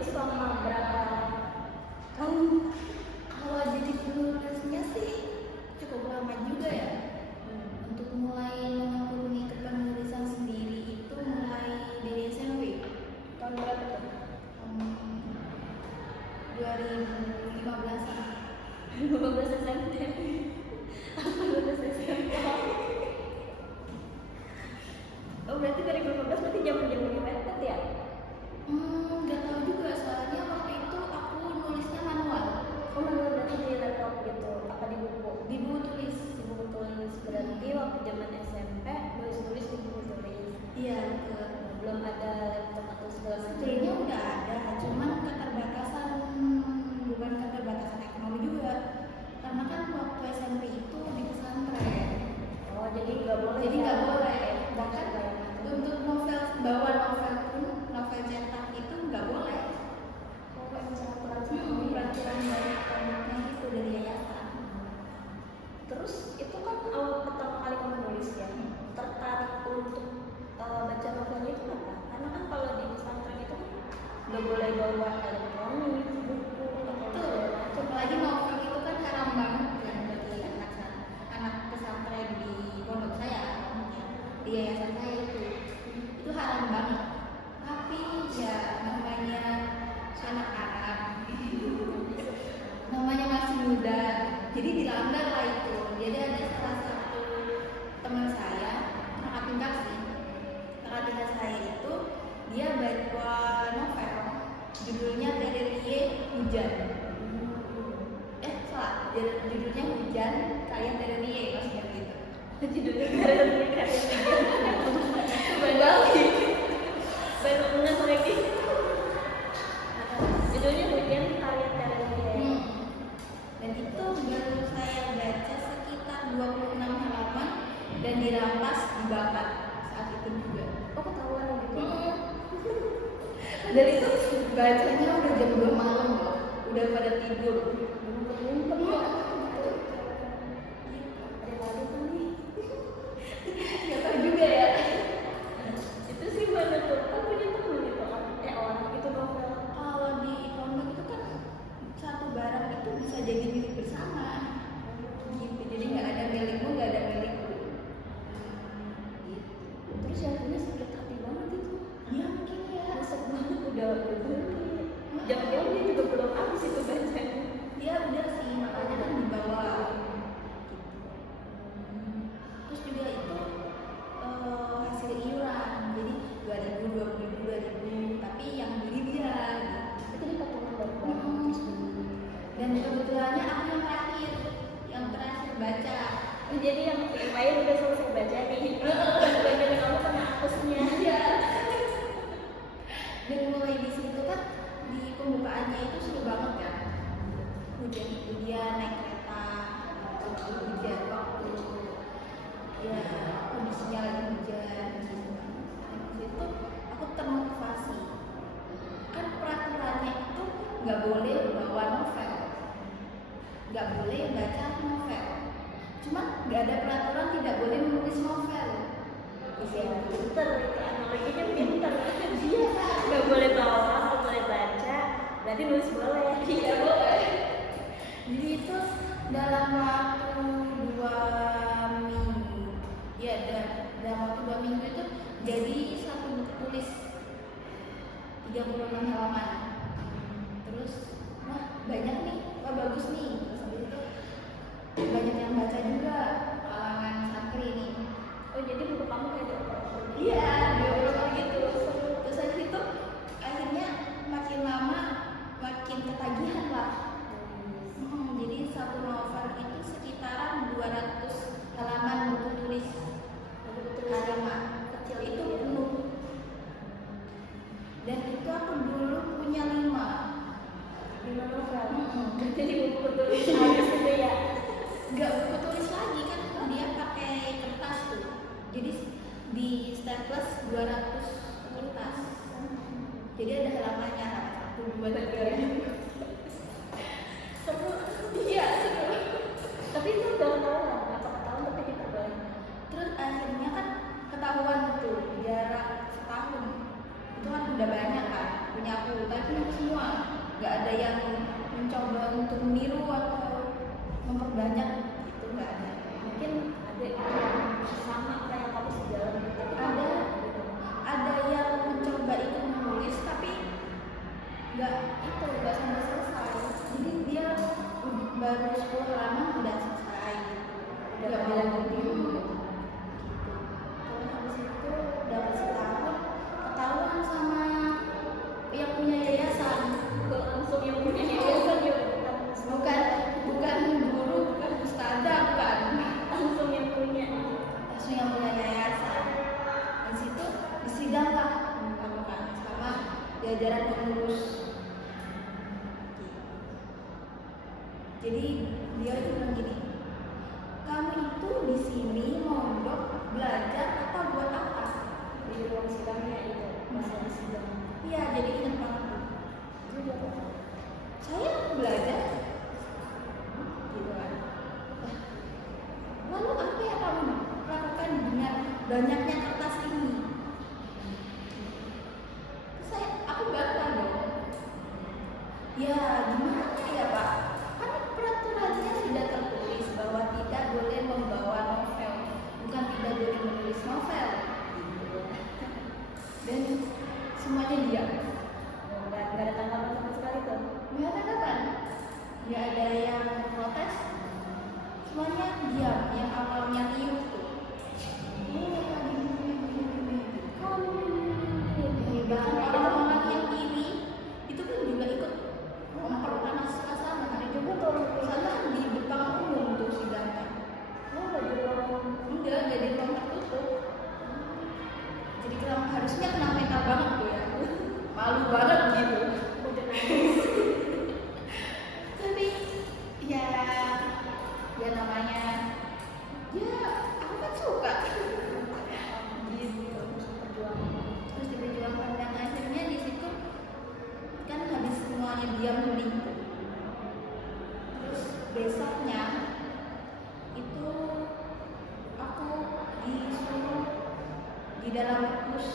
itu selama berapa tahun? Kalau jadi penulisnya sih cukup lama juga ya. Untuk mulai menekuni kepenulisan sendiri itu mulai dari SMP. Tahun berapa tuh? 2015-an. 15 SMP. Aku lulus SMP. Oh berarti 2015 berarti zaman-zamannya Wattpad ya? Nggak tahu juga, soalnya waktu itu aku nulisnya manual. Oh manual berarti di laptop gitu? Apa di buku? Di buku tulis. Di buku tulis. Berarti waktu zaman SMP nulis-nulis di buku tulis. Iya, betul. Belum ada laptop atau segala macam. Sebenarnya udah ada, cuman keterbatasan, bukan keterbatasan ekonomi juga. Karena kan waktu SMP itu di pesantren. Oh jadi nggak boleh. Jadi nggak boleh. Bahkan Bahkan untuk novel, bawa novel pun, novel cetak itu nggak boleh. oh emang sangat kurang Peraturan dari pondoknya itu dari yayasan. Terus itu kan awal pertama kali kamu nulis ya, tertarik untuk baca novelnya itu apa? Karena kan kalau di pesantren itu kan nggak boleh bawa elektronik, buku atau segala macam. Apalagi novel itu kan haram banget kan bagi anak pesantren di pondok saya, di yayasan saya itu haram banget. Tapi ya namanya anak-anak, namanya masih muda, jadi dilanggar lah itu. Jadi ada salah satu teman saya, kakak tingkat sih, kakak tingkat saya itu dia baca novel judulnya Terelie Hujan. Salah, judulnya Hujan karya Terelie, maksudnya gitu. Judulnya karya Balik. baru enggak lagi. Judulnya Hujan karya Terelie. Dan itu baru saya baca sekitar 26 halaman dan dirampas dibakar saat itu juga. Oh ketahuan gitu. Dan itu bacanya udah jam 2 malam loh, udah pada tidur. Ngumpet ya. Ada lagi kan nih. Nggak tahu juga ya. Itu sih mana tuh? Kan punya temen itu orang itu novel. Kalau di pondok itu kan satu barang itu bisa jadi milik bersama. Gitu. Jadi nggak ada milikmu, nggak ada milikku. Gitu. Terus yang punya sakit hati banget itu. Ya mungkin ya. Resep banget udah jam-jam dia juga belum habis itu bacanya. Ya udah sih, makanya kan dibawa gitu. Terus juga itu hasil iuran, jadi 2.000, 20.000, 2.000, tapi yang beli dia gitu. Itu di potongan bareng-bareng terus dulu. Dan kebetulannya aku yang terakhir baca. Jadi yang lain udah selesai baca nih. Bagian kamu kena hapusnya. Iya. Dan mulai di situ kan di pembukaannya itu seru banget kan. Hujan itu dia naik kereta, hujan waktu ya kondisinya lagi hujan gitu. Dan di situ aku termotivasi. Kan peraturannya itu nggak boleh bawa novel, nggak boleh baca novel. Cuma nggak ada peraturan tidak boleh menulis novel. Iya, pinter itu analoginya pinter. Iya. Nggak boleh bawa, nggak boleh baca, berarti nulis boleh. Iya boleh. Jadi itu dalam waktu 2 minggu, ya dalam waktu 2 minggu itu jadi satu buku tulis 36 halaman. Terus wah banyak nih, wah bagus nih. Terus habis itu banyak yang baca juga kalangan santri nih. Oh jadi buku kamu kayak dioper-oper. Iya, dioper gitu. Terus habis itu akhirnya makin lama makin ketagihan lah. Jadi satu novel itu sekitaran 200 halaman buku tulis. Buku tulis halaman kecil itu gitu. penuh. Dan itu aku dulu punya 5 novel. Jadi buku tulis habis itu ya. Nggak buku tulis lagi kan, dia pakai kertas tuh. Jadi di staples 200 kertas. Jadi ada halamannya, halaman 1, 2, 3. Seru. Iya, seru. Tapi itu udah ketahuan, apa ketahuan tapi diperbolehkan. Terus akhirnya kan ketahuan tuh jarak setahun itu kan udah banyak kan, punya aku, tapi punya aku semua. Nggak ada yang mencoba untuk meniru atau memperbanyak, itu nggak ada. Mungkin ada yang sama kayak kamu sejalan gitu. Ada ada yang mencoba itu menulis tapi nggak sampai selesai. Jadi dia baru 10 halaman udah selesai. Udah bilang gitu. Terus habis itu dapat setahun ketahuan sama yang punya yayasan. Langsung yang punya yayasan ya Bukan guru, bukan ustazah, bukan. langsung yang punya. Langsung yang punya yayasan. Di situ disidang lah sama jajaran pengurus. Jadi dia itu bilang gini, kamu itu di sini mondok belajar atau buat apa? Di ruang sidangnya itu masih ada sidang. Iya, jadi ingat banget. Saya belajar, gitu kan. Lalu apa yang kamu lakukan dengan banyaknya kertas ini? Aku bangga dong. Ya gimana ya Pak? Kan peraturannya sudah tertulis bahwa tidak boleh membawa novel, bukan tidak boleh menulis novel. Dan semuanya diam. Nggak ada tanggapan sama sekali tuh. Nggak ada kan? Nggak ada yang protes. Semuanya diam. Yang awalnya riuh tuh. Bahkan orang-orang yang iri itu kan juga ikut memperpanas suasana. Hari coba kalau sana di depan umum untuk sidangnya. Enggak, jadi ruang tertutup. Jadi harusnya kena mental banget tuh ya. Malu banget gitu. Udah nangis. Tapi ya namanya aku kan suka gitu, terus diperjuangkan dan akhirnya di situ kan habis semuanya diam hening. Terus besoknya itu aku disuruh di dalam perpus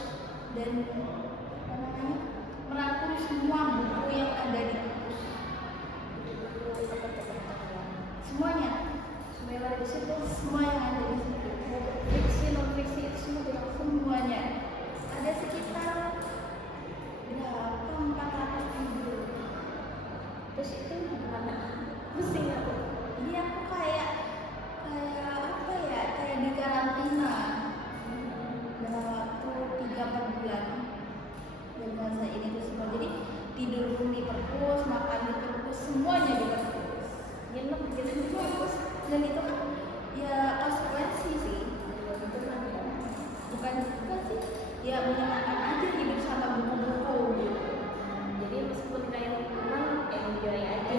dan merangkum semua buku yang ada di perpus. Semuanya Semua di situ. semua yang ada di situ, Fiksi non fiksi itu semua bilang semuanya ada sekitar berapa 400.000. terus itu gimana? Pusing aku. Ini aku kayak apa ya, kayak di karantina dalam waktu 3-4 bulan dan masa ini tuh semua. Jadi tidur pun di perpus, makan di perpus, semuanya di perpus, Nginep gitu di perpus. dan itu kan ya konsekuensi sih, bukan sih ya, menyenangkan aja hidup sama buku-buku gitu. Jadi meskipun kayak hukuman enjoy aja.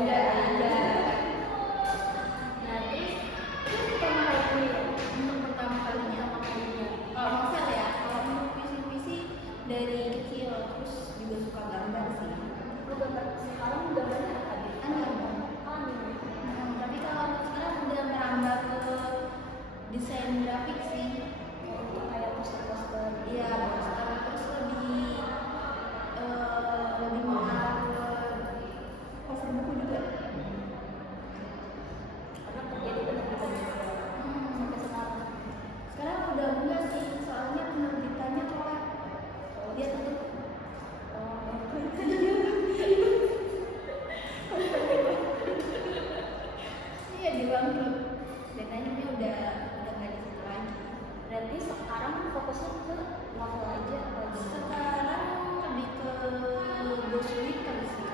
Nah terus pertama kalinya ya. Untuk pertama kalinya kalau novel ya, kalau untuk puisi-puisi dari kecil, terus juga suka gambar sih. Lu gambar sekarang gambarnya apa nih? Gambar. Tapi kalau sekarang udah merambah ke desain grafik sih. Untuk kayak poster-poster. Iya, poster, terus lebih mengarah ke cover buku juga. Karena terjadi penerbitan sampai sekarang. Sekarang udah enggak sih, soalnya penerbitannya telat. Dia tutup. Iya, di bangkrut. Dan akhirnya udah nggak di situ lagi. Berarti sekarang fokusnya ke novel aja apa gimana? Sekarang lebih ke ghostwriter sih.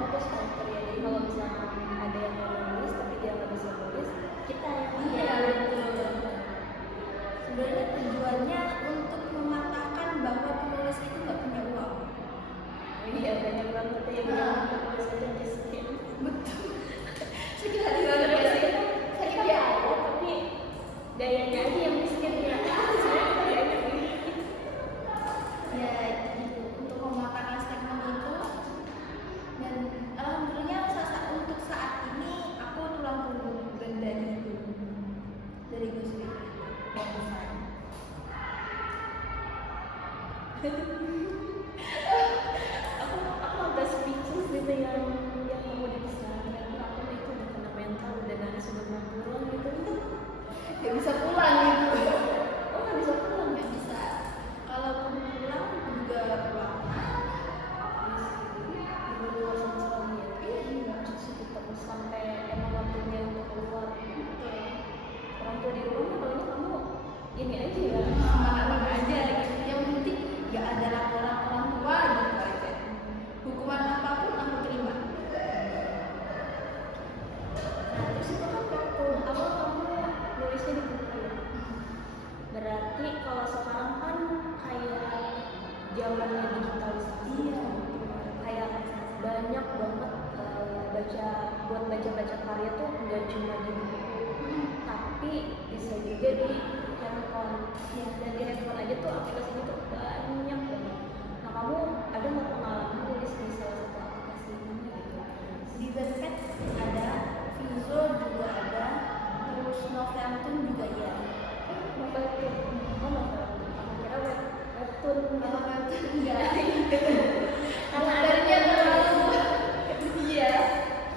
Fokus karakter ya. Jadi kalau misalnya ada yang mau nulis tapi dia nggak bisa nulis, kita yang Iya, betul. Sebenarnya tujuannya untuk mematahkan bahwa penulis itu nggak punya uang. Iya banyak banget yang bilang nulis aja miskin. Betul. Sekali banget ya sih. Kita kaya tapi gayanya aja yang miskin ya. Saya gayanya miskin. Ya gitu, untuk mematahkan statement itu. Dan alhamdulillah untuk saat ini aku tulang punggung dari itu, dari ghostwriter dan desain. Aku banyak banget baca karya tuh nggak cuma di buku, tapi bisa juga di handphone. Ya, dan di handphone aja tuh aplikasinya tuh banyak banget. Nah, kamu ada nggak pengalaman nulis di salah satu aplikasi ini gitu? Di webpad ada, Vizo juga ada, terus Noveltoon juga ya. Noveltoon, oh Noveltoon, aku kira webtoon. Kalau Webtoon enggak. Karena Kabarnya terlalu iya.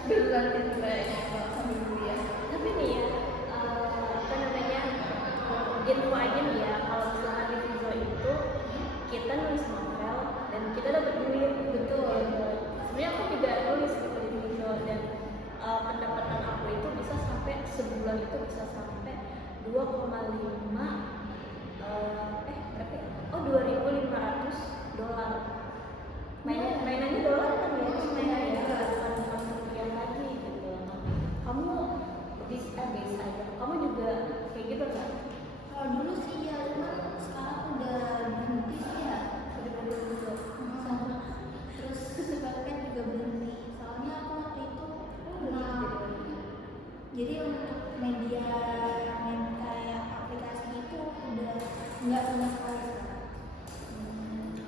duluan kayaknya sambil dulu ya. Tapi nih ya, apa namanya, info aja nih ya, kalau misalnya di Vizo itu kita nulis novel dan kita dapat duit. Betul. Sebenarnya aku juga nulis gitu di Vizo, dan pendapatan aku itu bisa sampai sebulan itu bisa sampai 2,5 berapa ya? Oh, $2.500. Mainannya dolar kan ya? Mainannya dolar. Bukan rupiah lagi gitu. Nah, kamu bisa aja. Kamu juga kayak gitu kan? Kalau dulu sih ya, cuman sekarang udah berhenti sih ya. Udah berhenti. Sama. Terus webpad juga berhenti. Soalnya aku waktu itu jadi untuk media kayak aplikasi itu udah nggak sama sekali sekarang.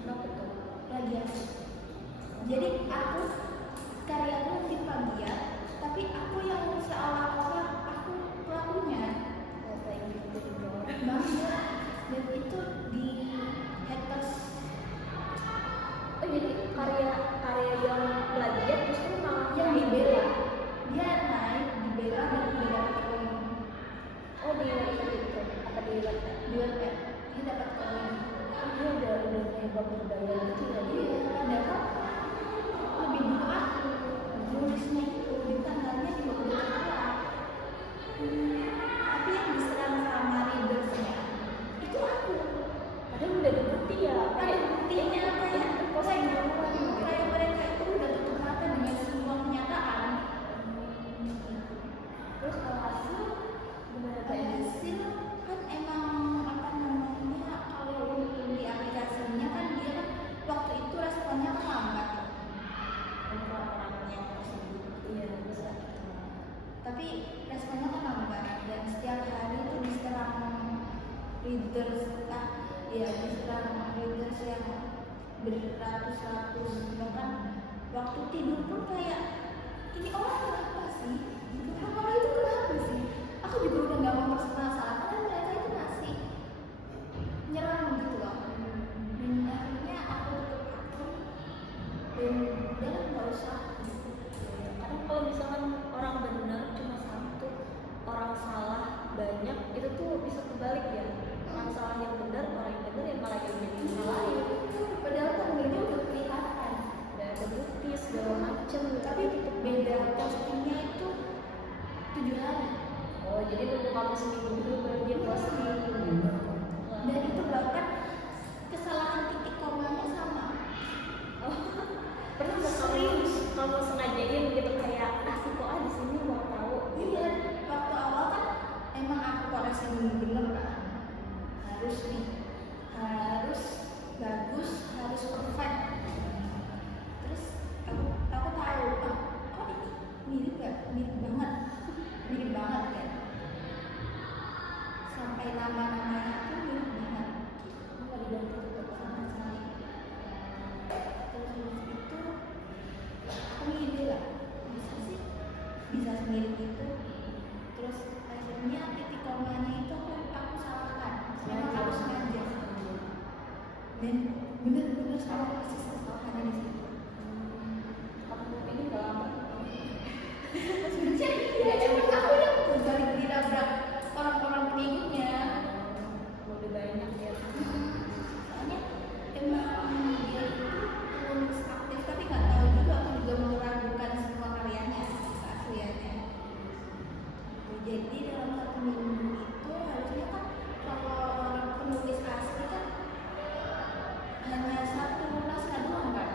Kenapa tuh? Plagiat. Jadi aku karyaku di plagiat, tapi aku yang seolah-olah aku pelakunya. Kayak gitu dong. Banget. Dan itu di haters. Oh, jadi karya yang plagiat justru malah Yang naik. dibela, dia naik dibela dan udah dapat koin. Oh, di website itu apa di website? Di webpad dia dapat koin. Dia udah kayak berdaya gitu ya. Iya, dapat lebih dulu aku nulisnya itu di tanggalnya juga udah kalah. Tapi yang diserang sama readersnya itu aku. Padahal udah dibukti ya. Ada buktinya kayak postingan kayak mereka itu udah tutup mata dengan semua kenyataan. Terus kalau hasil gimana Kayak kayak hasil kan emang apa namanya, kalau untuk di aplikasinya kan dia kan waktu itu responnya kan lambat ya, untuk laporan yang tersebut. iya bisa. Tapi responnya kan lambat dan setiap hari itu diserang readers yang beratus-ratus, bahkan waktu tidur pun kayak ini orang kenapa sih? Orang itu kenapa sih? Aku juga udah nggak mau mempermasalahkan, karena mereka itu masih nyerang gitu loh. Dan akhirnya aku tutup akun dan udah nggak usah. Kadang kalau misalkan orang benar cuma satu, orang salah banyak, itu tuh bisa kebalik ya. Orang salah yang benar, orang yang benar yang malah yang jadi salahin. Padahal kan ini udah kelihatan. Udah ada bukti segala macem. Tapi beda postingnya itu 7 hari. Oh, jadi nunggu kamu seminggu dulu baru dia posting gitu. Dan itu bahkan kesalahan titik komanya sama. Oh, pernah nggak kamu sengajain gitu kayak kok di sini mau tahu? Iya, waktu awal kan emang aku koreksi dulu bener kan. Harus bagus, harus perfect. Terus aku tahu, kok ini mirip gak? Mirip banget kan. Sampai nama-namanya tuh mirip banget. Nggak diganti tetap Sama sekali. Terus habis itu aku ngide lah, bisa mirip itu. Terus akhirnya titik komanya itu aku salahkan, memang aku sengaja. Dan bener-bener sama persis kesalahannya di situ. Kamu ini nggak lama? Sebenarnya iya, cuma aku yang berbalik ditabrak orang-orang pengikutnya. Udah banyak ya. Soalnya emang dia itu penulis aktif, tapi nggak tahu juga, aku juga meragukan semua karyanya, keasliannya. Jadi dalam satu minggu itu harusnya kan kalau orang penulis asli kan hanya satu naskah doang kan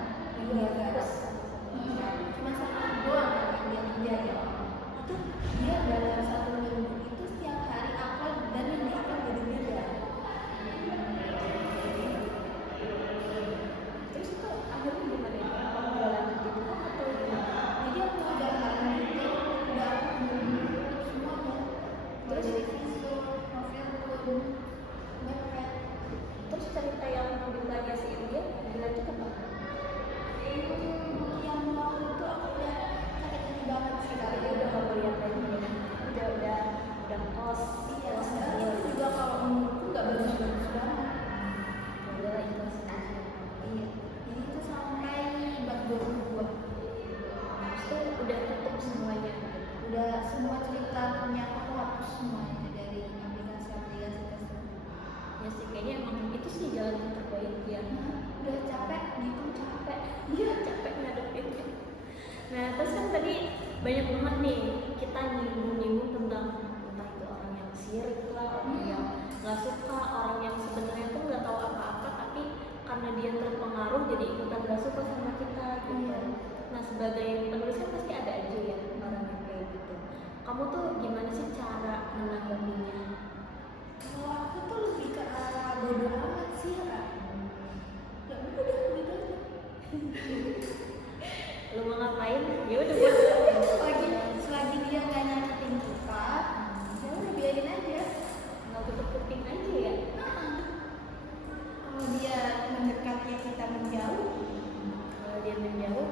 semua cerita punya aku hapus semuanya dari aplikasi-aplikasi tersebut. Ya sih, kayaknya emang itu sih jalan yang terbaik ya. Udah capek gitu, capek. Iya, capek ngadepinnya. Nah, terus kan tadi banyak banget nih kita nyinggung-nyinggung tentang entah itu orang yang sirik lah, orang yang nggak suka, orang yang sebenarnya tuh nggak tahu apa-apa tapi karena dia terpengaruh jadi ikutan nggak suka sama kita gitu. Nah, sebagai penulis kan pasti ada aja ya orang yang kayak gitu. Kamu tuh gimana sih cara menanggapinya? Kalau aku tuh lebih ke arah bodo amat sih ya Kak. Ya udah gitu aja. Lu mau ngapain? Ya udah buat selagi dia nggak nyakitin kita, ya udah biarin aja. nggak tutup kuping aja ya. Kalau dia mendekat ya kita menjauh. Kalau dia menjauh